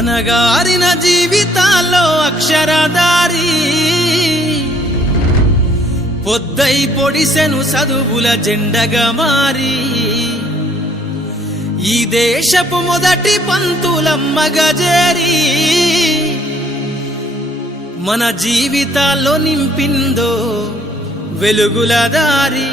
అనగారిన జీవితాల్లో అక్షరదారి పొద్దై పొడిసెను చదువుల జెండగా మారి ఈ దేశపు మొదటి పంతులమ్మగా చేరి మన జీవితాల్లో నింపిందో వెలుగుల దారి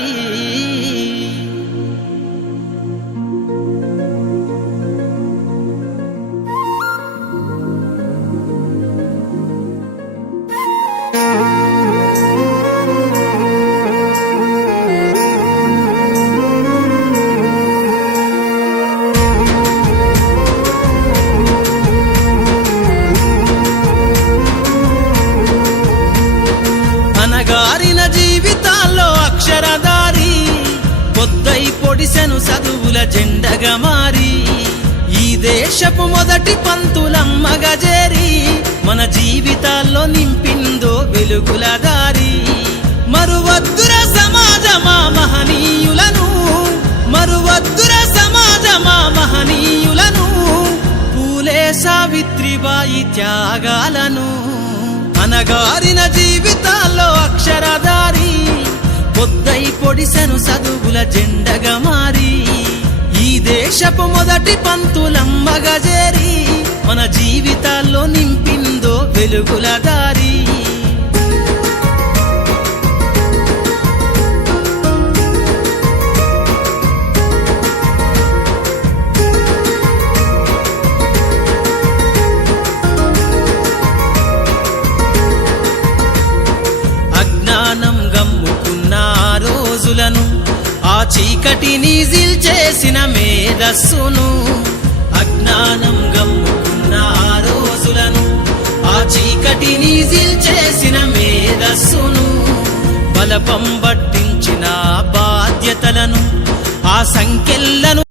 అనగారిన జీవితాల్లో అక్షరదారి పొద్దై పొడిసెను చదువుల జెండగా మారి ఈ దేశపు మొదటి పంతులమ్మగా చేరి మన జీవితాల్లో నింపిందో వెలుగుల దారి మరువద్దుర సమాజమా మహనీయులను మరువద్దుర సమాజమా మహనీయులను పూలే సావిత్రిబాయి త్యాగాలను అనగారిన జీవితాల్లో అక్షరదారి పొద్దై పొడిసెను చదువుల జెండగా మారి ఈ దేశపు మొదటి పంతులమ్మగా చేరి మన జీవితాల్లో నింపిందో వెలుగుల దారి అజ్ఞానం గమ్ముకున్న రోజులను ఆ చీకటిని చేసిన మేధస్సును అజ్ఞానం గమ్ముకున్న రోజులను ఆ చీకటిని చేసిన మేధస్సును బలపం పట్టించిన బాధ్యతలను ఆ సంఖ్యలను